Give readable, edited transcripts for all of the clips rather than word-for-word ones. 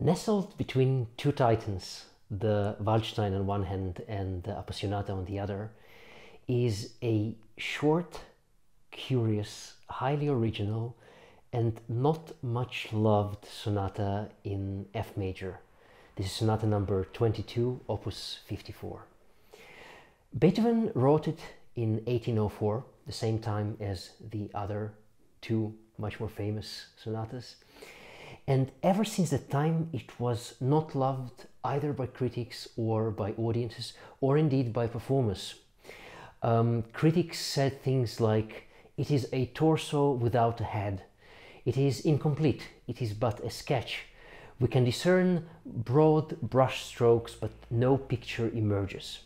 Nestled between two titans, the Waldstein on one hand and the Appassionata on the other, is a short, curious, highly original, and not much loved sonata in F major. This is sonata number 22, opus 54. Beethoven wrote it in 1804, the same time as the other two much more famous sonatas. And ever since that time, it was not loved either by critics or by audiences, or indeed by performers. Critics said things like, it is a torso without a head. It is incomplete. It is but a sketch. We can discern broad brush strokes, but no picture emerges.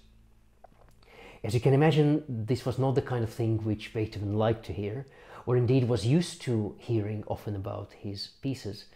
As you can imagine, this was not the kind of thing which Beethoven liked to hear, or indeed was used to hearing often about his pieces.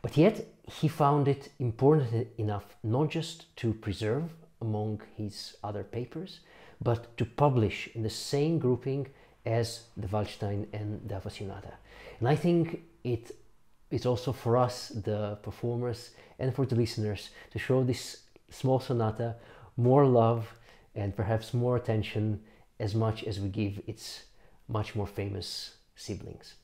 But yet he found it important enough not just to preserve among his other papers, but to publish in the same grouping as the Waldstein and the Appassionata. And I think it's also for us, the performers, and for the listeners, to show this small sonata more love and perhaps more attention, as much as we give its much more famous siblings.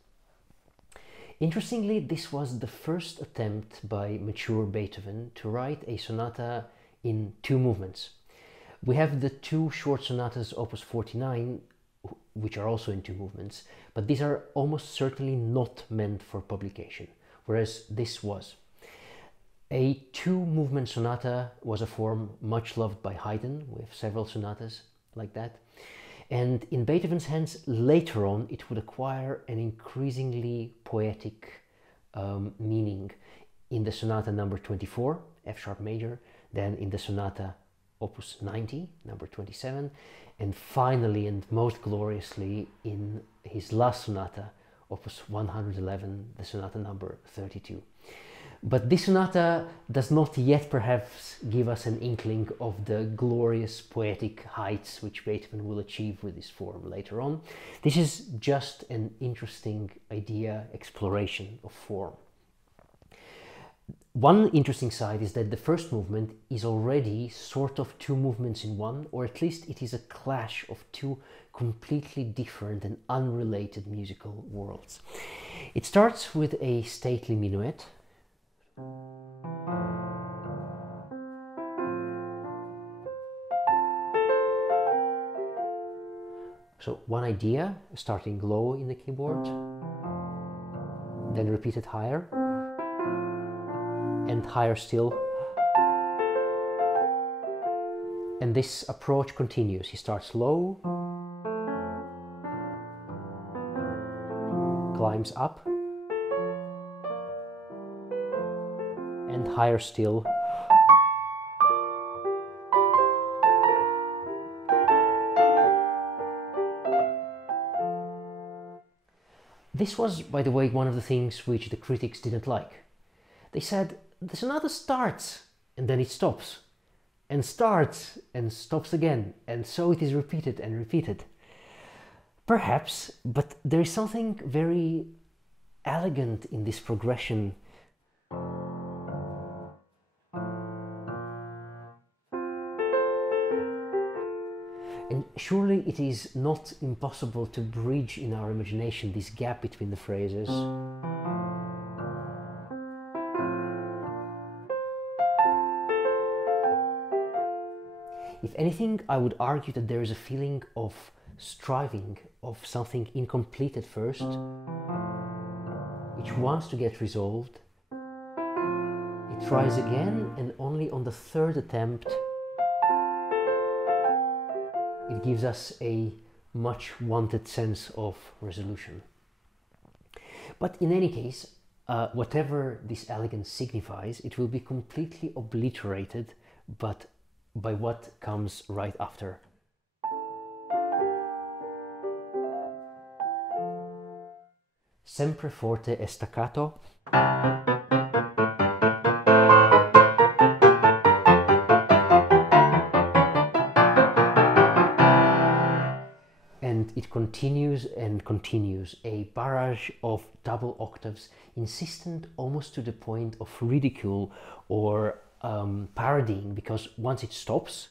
Interestingly, this was the first attempt by mature Beethoven to write a sonata in two movements. We have the two short sonatas, opus 49, which are also in two movements, but these are almost certainly not meant for publication, whereas this was. A two-movement sonata was a form much loved by Haydn. We have several sonatas like that. And in Beethoven's hands, later on, it would acquire an increasingly poetic meaning in the sonata number 24, F sharp major, then in the sonata opus 90, number 27, and finally and most gloriously in his last sonata, opus 111, the sonata number 32. But this sonata does not yet perhaps give us an inkling of the glorious poetic heights which Beethoven will achieve with this form later on. This is just an interesting idea, exploration of form. One interesting side is that the first movement is already sort of two movements in one, or at least it is a clash of two completely different and unrelated musical worlds. It starts with a stately minuet. So one idea, starting low in the keyboard, then repeated higher, and higher still. And this approach continues. He starts low, climbs up, and higher still. This was, by the way, one of the things which the critics didn't like. They said, the sonata starts and then it stops, and starts and stops again, and so it is repeated and repeated. Perhaps, but there is something very elegant in this progression. And surely it is not impossible to bridge in our imagination this gap between the phrases. If anything, I would argue that there is a feeling of striving, of something incomplete at first, which wants to get resolved. It tries again, and only on the third attempt it gives us a much wanted sense of resolution. But in any case, whatever this elegance signifies, it will be completely obliterated but by what comes right after. Sempre forte e staccato. continues and continues, a barrage of double octaves, insistent almost to the point of ridicule or parodying, because once it stops,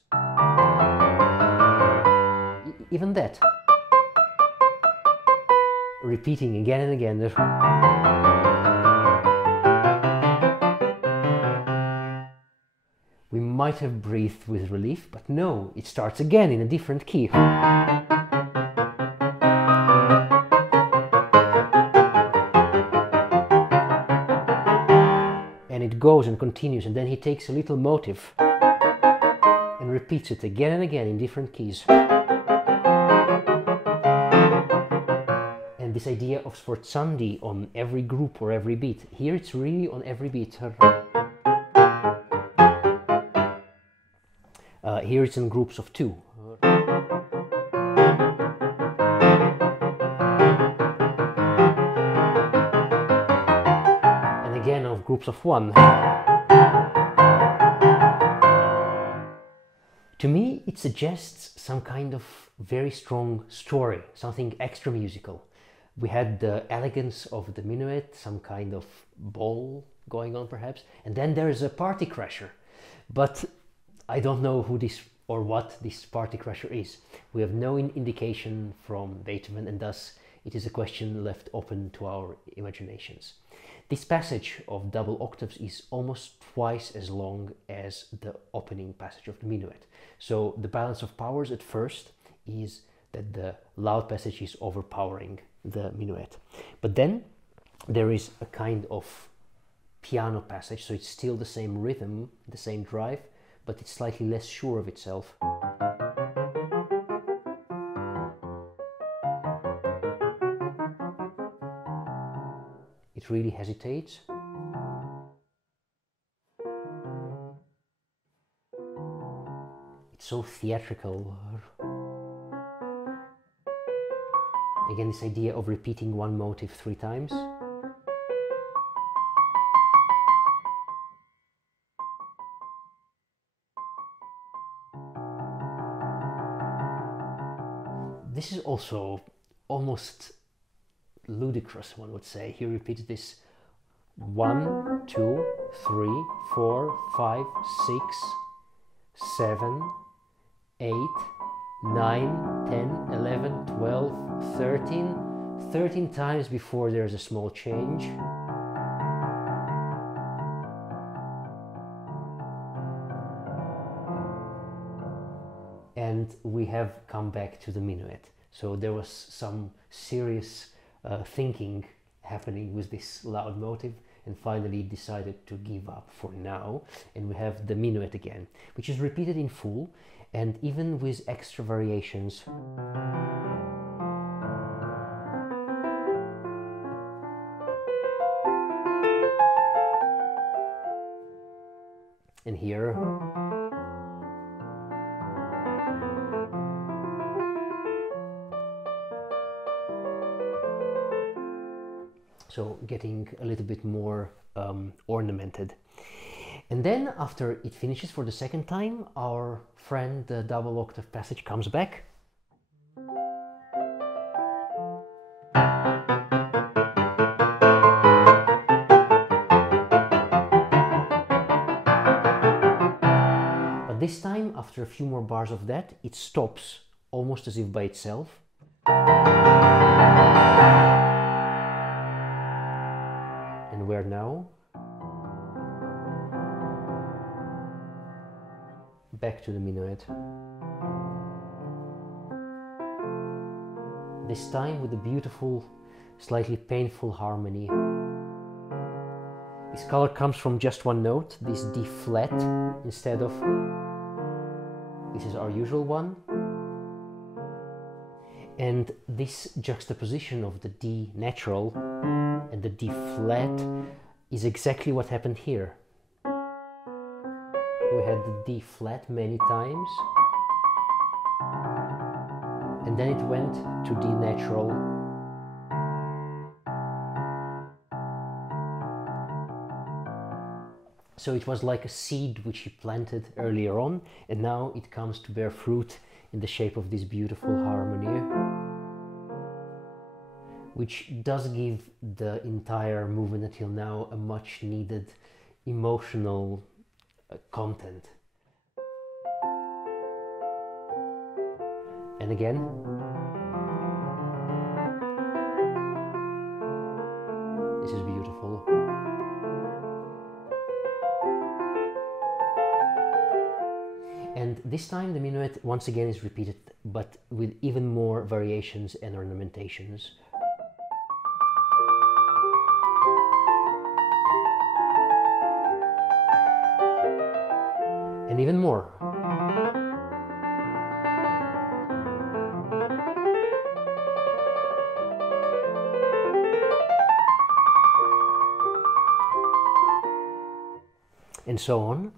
even that, repeating again and again. We might have breathed with relief, but no, it starts again in a different key. And it goes and continues, and then he takes a little motive and repeats it again and again in different keys. And this idea of sforzandi on every group or every beat, here it's really on every beat. Here it's in groups of 2. And again of groups of 1. To me, it suggests some kind of very strong story, something extra musical. We had the elegance of the minuet, some kind of ball going on perhaps, and then there's a party crasher. But I don't know who this or what this party crasher is. We have no indication from Beethoven, and thus it is a question left open to our imaginations. This passage of double octaves is almost twice as long as the opening passage of the minuet. So the balance of powers at first is that the loud passage is overpowering the minuet. But then there is a kind of piano passage, so it's still the same rhythm, the same drive, but it's slightly less sure of itself. It really hesitates. It's so theatrical. Again, this idea of repeating one motive 3 times. This is also almost ludicrous, one would say. He repeats this 1, 2, 3, 4, 5, 6, 7, 8, 9, 10, 11, 12, 13 times before there's a small change. And we have come back to the minuet. So there was some serious thinking happening with this loud motive, and finally decided to give up for now. And we have the minuet again, which is repeated in full and even with extra variations. And here. So getting a little bit more ornamented. And then after it finishes for the second time, our friend, the double octave passage, comes back. But this time, after a few more bars of that, it stops almost as if by itself. And where now? Back to the minuet. This time with a beautiful, slightly painful harmony. This color comes from just one note, this D flat, instead of, this is our usual one. And this juxtaposition of the D natural and the D flat is exactly what happened here. We had the D flat many times, and then it went to D natural. So it was like a seed which he planted earlier on, and now it comes to bear fruit in the shape of this beautiful harmony. which does give the entire movement until now a much needed emotional content. And again, this is beautiful. And this time the minuet once again is repeated, but with even more variations and ornamentations. And even more. And so on.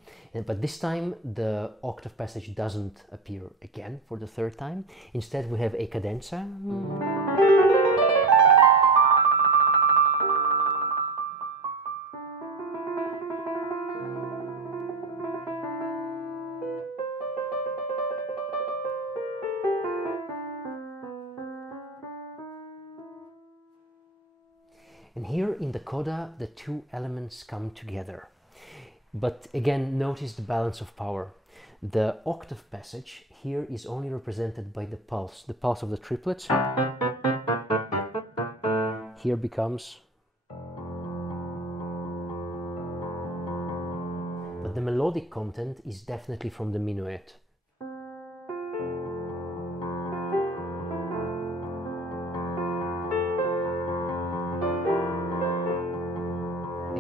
But this time the octave passage doesn't appear again for the third time. Instead we have a cadenza. And here in the coda the two elements come together. But again, notice the balance of power. The octave passage here is only represented by the pulse of the triplets. Here becomes. But the melodic content is definitely from the minuet.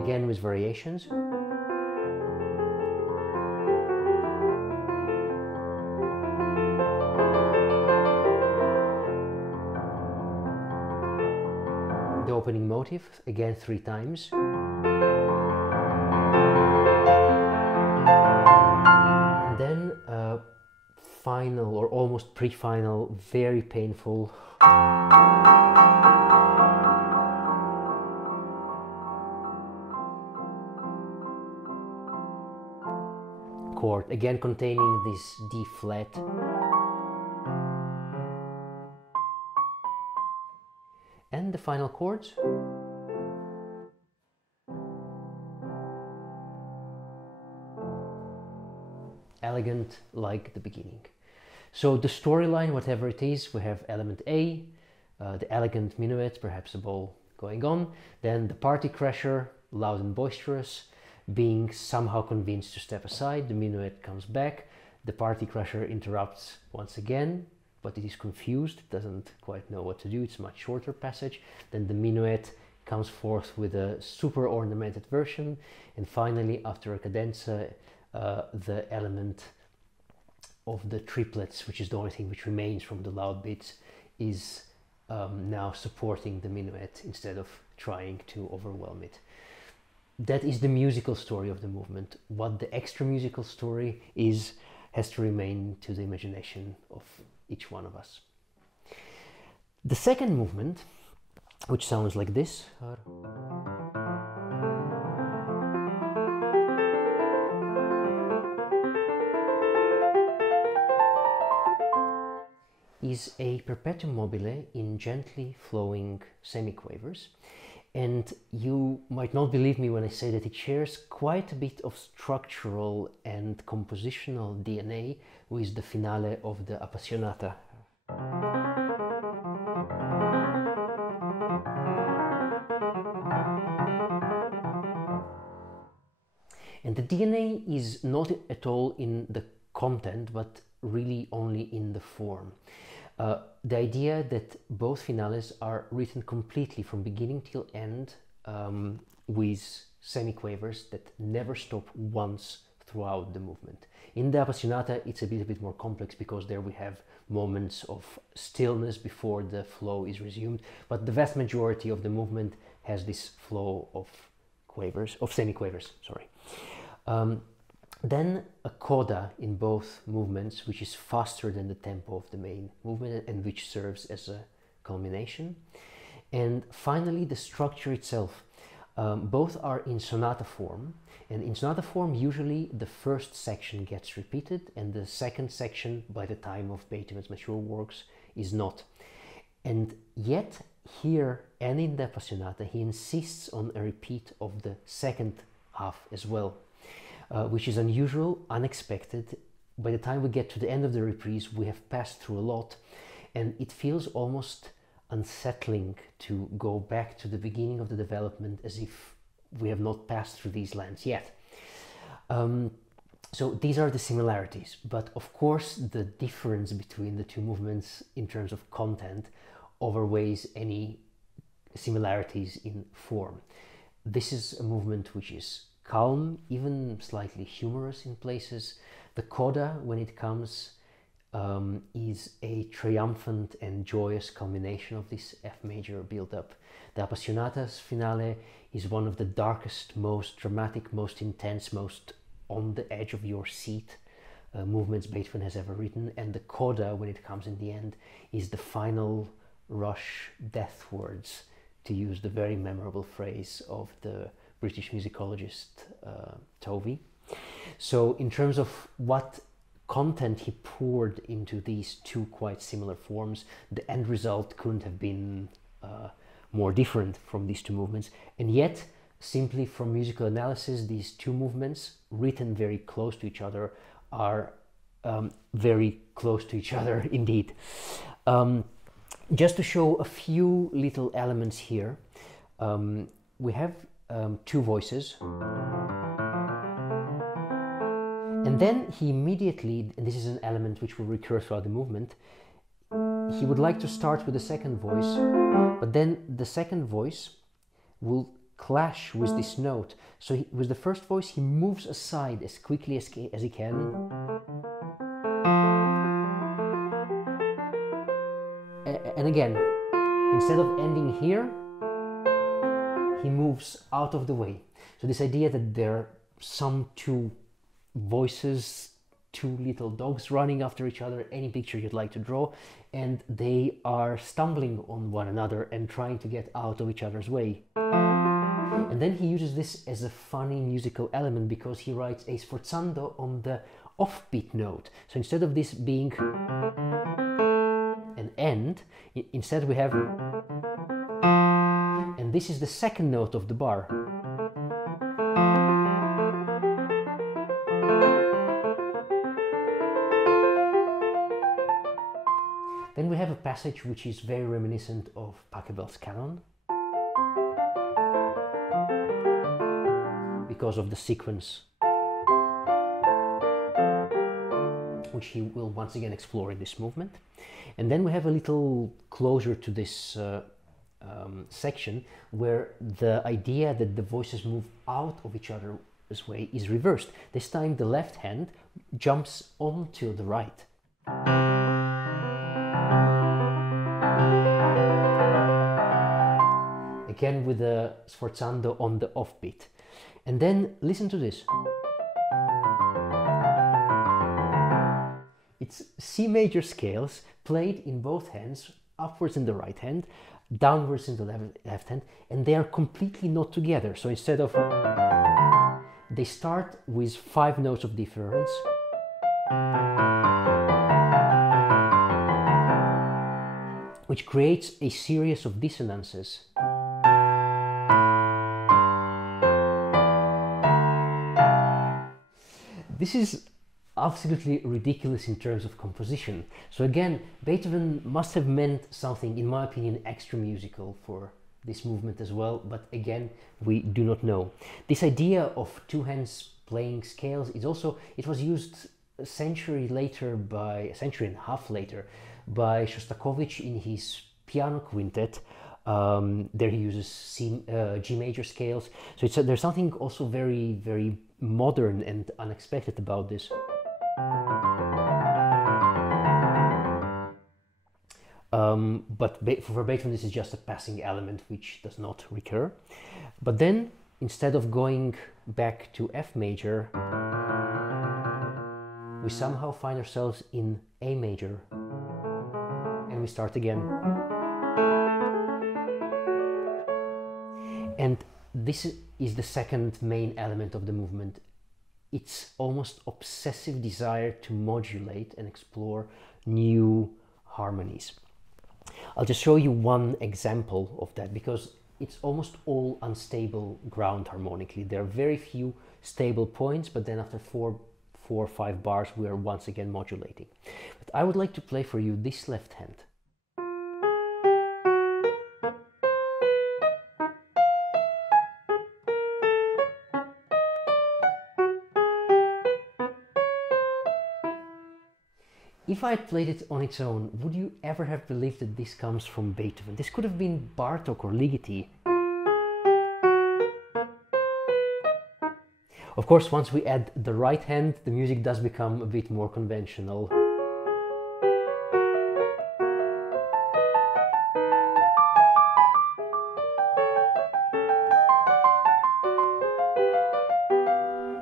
Again with variations. The opening motive, again 3 times. And then a final or almost pre-final, very painful chord, again containing this D flat. And the final chords. Elegant like the beginning. So the storyline, whatever it is, we have element A, the elegant minuet, perhaps a ball going on, then the party crasher, loud and boisterous, being somehow convinced to step aside, the minuet comes back, the party crasher interrupts once again, but it is confused, doesn't quite know what to do, it's a much shorter passage. Then the minuet comes forth with a super ornamented version, and finally after a cadenza the element of the triplets, which is the only thing which remains from the loud bits, is now supporting the minuet instead of trying to overwhelm it. That is the musical story of the movement. What the extra musical story is has to remain to the imagination of each one of us. The second movement, which sounds like this, is a perpetuum mobile in gently flowing semiquavers. And you might not believe me when I say that it shares quite a bit of structural and compositional DNA with the finale of the Appassionata. And the DNA is not at all in the content, but really only in the form. The idea that both finales are written completely from beginning till end with semiquavers that never stop once throughout the movement. In the Appassionata it's a bit more complex because there we have moments of stillness before the flow is resumed, but the vast majority of the movement has this flow of quavers, of semiquavers, sorry. Then a coda in both movements, which is faster than the tempo of the main movement and which serves as a culmination. And finally, the structure itself. Both are in sonata form, and in sonata form usually the first section gets repeated and the second section by the time of Beethoven's mature works is not. And yet here and in the Appassionata, he insists on a repeat of the second half as well, which is unusual, unexpected. By the time we get to the end of the reprise, we have passed through a lot, and it feels almost unsettling to go back to the beginning of the development as if we have not passed through these lands yet. So these are the similarities, but of course the difference between the two movements in terms of content overweighs any similarities in form. This is a movement which is calm, even slightly humorous in places. The coda, when it comes, is a triumphant and joyous culmination of this F major build-up. The Appassionata's finale is one of the darkest, most dramatic, most intense, most on the edge of your seat movements Beethoven has ever written, and the coda, when it comes in the end, is the final rush deathwards, to use the very memorable phrase of the British musicologist Tovey. So in terms of what content he poured into these two quite similar forms, the end result couldn't have been more different from these two movements. And yet, simply from musical analysis, these two movements, written very close to each other, are very close to each other indeed. Just to show a few little elements here, we have two voices. And then he immediately, and this is an element which will recur throughout the movement, he would like to start with the second voice, but then the second voice will clash with this note. So with the first voice, he moves aside as quickly as he can. And again, instead of ending here, he moves out of the way. So this idea that there are some two voices, two little dogs running after each other, any picture you'd like to draw, and they are stumbling on one another and trying to get out of each other's way. And then he uses this as a funny musical element because he writes a sforzando on the offbeat note. So instead of this being an end, instead we have, and this is the second note of the bar. Then we have a passage which is very reminiscent of Pachelbel's canon, because of the sequence, which he will once again explore in this movement. And then we have a little closure to this section where the idea that the voices move out of each other's way is reversed. This time the left hand jumps onto the right. Again with the sforzando on the offbeat. And then listen to this. It's C major scales played in both hands, upwards in the right hand, downwards in the left hand, and they are completely not together. So instead of, they start with 5 notes of difference, which creates a series of dissonances. This is absolutely ridiculous in terms of composition. So again, Beethoven must have meant something, in my opinion, extra musical for this movement as well, but again, we do not know. This idea of two hands playing scales is also, it was used a century and a half later, by Shostakovich in his piano quintet. There he uses G major scales. So there's something also very, very modern and unexpected about this. But for Beethoven this is just a passing element which does not recur. But then, instead of going back to F major, we somehow find ourselves in A major, and we start again. And this is the second main element of the movement. It's almost obsessive desire to modulate and explore new harmonies. I'll just show you one example of that because it's almost all unstable ground harmonically. There are very few stable points, but then after four or five bars we are once again modulating. But I would like to play for you this left hand. If I had played it on its own, would you ever have believed that this comes from Beethoven? This could have been Bartók or Ligeti. Of course, once we add the right hand, the music does become a bit more conventional.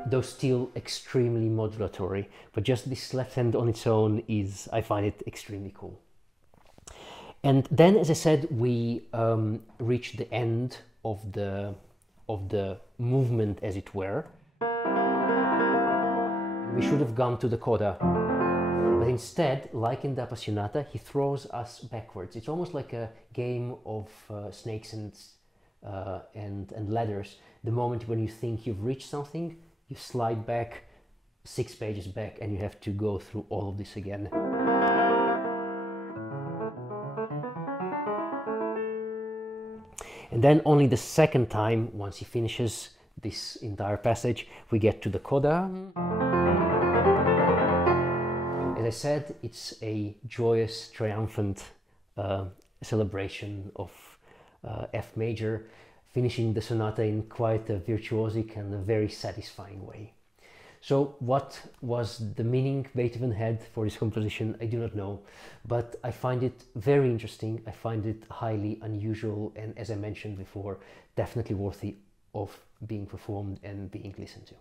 Though still extremely modulatory, but just this left hand on its own is, I find it extremely cool. And then, as I said, we reach the end of the movement, as it were. We should have gone to the coda, but instead, like in the Appassionata, he throws us backwards. It's almost like a game of snakes and ladders. The moment when you think you've reached something, you slide back 6 pages back and you have to go through all of this again. And then only the second time, once he finishes this entire passage, we get to the coda. As I said, it's a joyous, triumphant celebration of F major, finishing the sonata in quite a virtuosic and a very satisfying way. So what was the meaning Beethoven had for this composition, I do not know, but I find it very interesting. I find it highly unusual and, as I mentioned before, definitely worthy of being performed and being listened to.